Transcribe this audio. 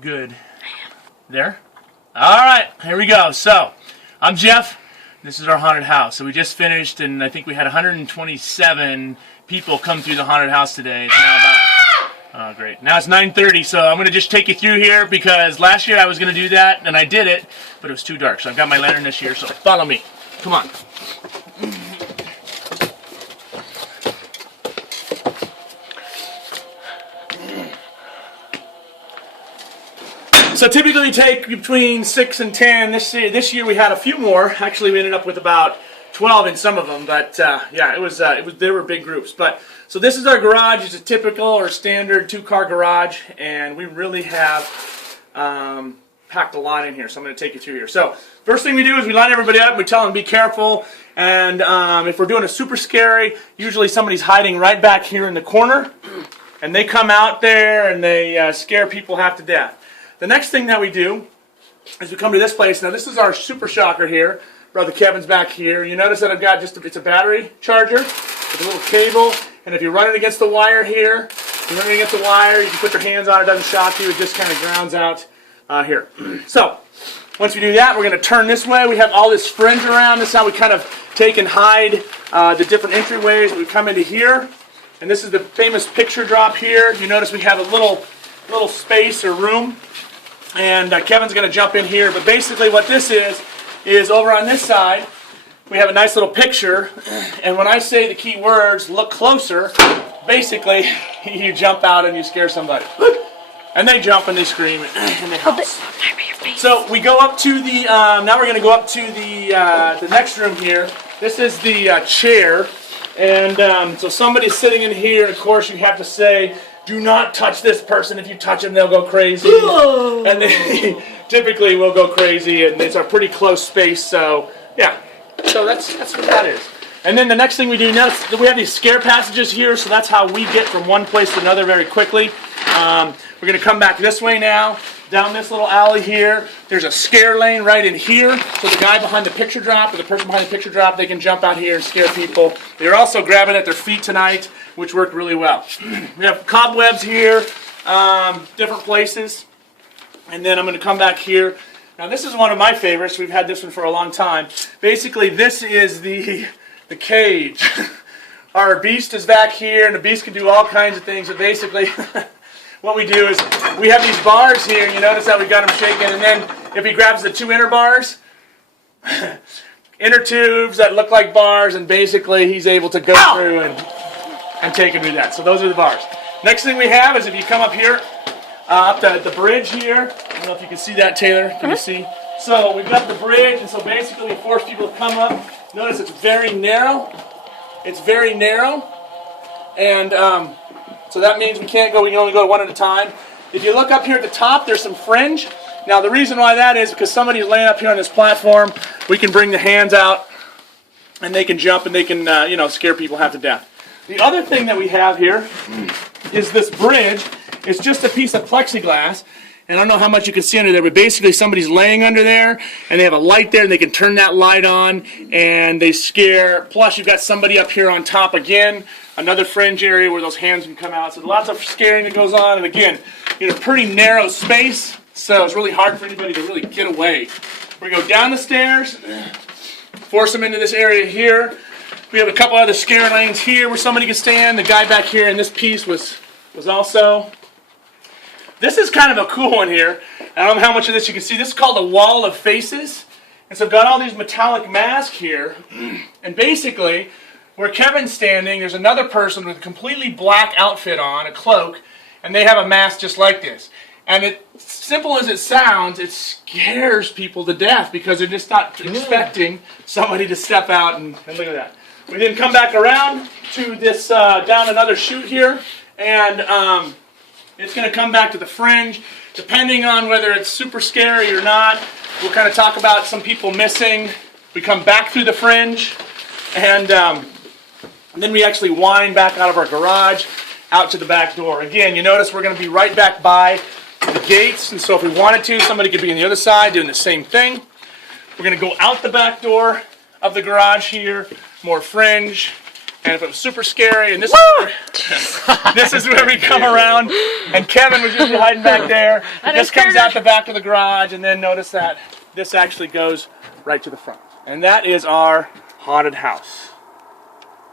Good. There? Alright, here we go. So, I'm Jeff. This is our haunted house. So we just finished, and I think we had 127 people come through the haunted house today. It's now about... Oh, great. Now it's 9:30, so I'm going to just take you through here because last year I was going to do that, and I did it, but it was too dark. So I've got my lantern this year, so follow me. Come on. So typically we take between 6 and 10. This year we had a few more. Actually, we ended up with about 12 in some of them, but yeah, they were big groups. But so this is our garage. It's a typical or standard 2-car garage, and we really have packed a lot in here. So I'm going to take you through here. So first thing we do is we line everybody up. We tell them be careful, and if we're doing a super scary, usually somebody's hiding right back here in the corner, and they come out there and they scare people half to death. The next thing that we do is we come to this place. Now this is our super shocker here. Brother Kevin's back here. You notice that I've got it's a battery charger with a little cable. And if you run it against the wire here, you run it against the wire, you can put your hands on it, it doesn't shock you, it just kind of grounds out here. So, once we do that, we're going to turn this way. We have all this fringe around. This is how we kind of take and hide the different entryways. We come into here. And this is the famous picture drop here. You notice we have a little space or room. And Kevin's going to jump in here, but basically what this is over on this side, we have a nice little picture, and when I say the key words, look closer, basically you jump out and you scare somebody. And they jump and they scream and they house. So we go up to the, now we're going to go up to the next room here. This is the chair, and so somebody's sitting in here, and of course you have to say, do not touch this person. If you touch them, they'll go crazy. And they typically will go crazy, and it's a pretty close space, so yeah. So that's what that is. And then the next thing we do now is we have these scare passages here, so that's how we get from one place to another very quickly. We're going to come back this way now, down this little alley here. There's a scare lane right in here, so the guy behind the picture drop or the person behind the picture drop, they can jump out here and scare people. They're also grabbing at their feet tonight, which worked really well. We have cobwebs here, different places. And then I'm going to come back here. Now this is one of my favorites. We've had this one for a long time. Basically, this is the cage. Our beast is back here, and the beast can do all kinds of things. But basically, what we do is we have these bars here. You notice how we got him shaking, and then if he grabs the 2 inner bars, inner tubes that look like bars, and basically he's able to go through and take him through that. So those are the bars. Next thing we have is if you come up here, up the bridge here. I don't know if you can see that, Taylor. Can you see? So we've got the bridge, and so basically we force people to come up. Notice it's very narrow. It's very narrow. And so that means we can only go one at a time. If you look up here at the top, there's some fringe. Now the reason why that is because somebody's laying up here on this platform. We can bring the hands out, and they can jump, and they can scare people half to death. The other thing that we have here is this bridge. It's just a piece of plexiglass, and I don't know how much you can see under there, but basically somebody's laying under there, and they have a light there, and they can turn that light on, and they scare. Plus, you've got somebody up here on top again, another fringe area where those hands can come out. So lots of scaring that goes on, and again, pretty narrow space, so it's really hard for anybody to really get away. We're going to go down the stairs, force them into this area here. We have a couple other scare lanes here where somebody can stand. The guy back here in this piece was also... This is kind of a cool one here. I don't know how much of this you can see. This is called a wall of faces. And so I've got all these metallic masks here. And basically, where Kevin's standing, there's another person with a completely black outfit on, a cloak, and they have a mask just like this. And as simple as it sounds, it scares people to death because they're just not expecting somebody to step out and look at that. We then come back around to this, down another chute here, and it's going to come back to the fringe. Depending on whether it's super scary or not, we'll kind of talk about some people missing. We come back through the fringe, and then we actually wind back out of our garage out to the back door. Again, you notice we're going to be right back by the gates, and so if we wanted to, somebody could be on the other side doing the same thing. We're going to go out the back door of the garage here, more fringe, And if it was super scary, and this this is where we come around, and Kevin was usually hiding back there. This comes out the back of the garage, and then notice that this actually goes right to the front. And that is our haunted house.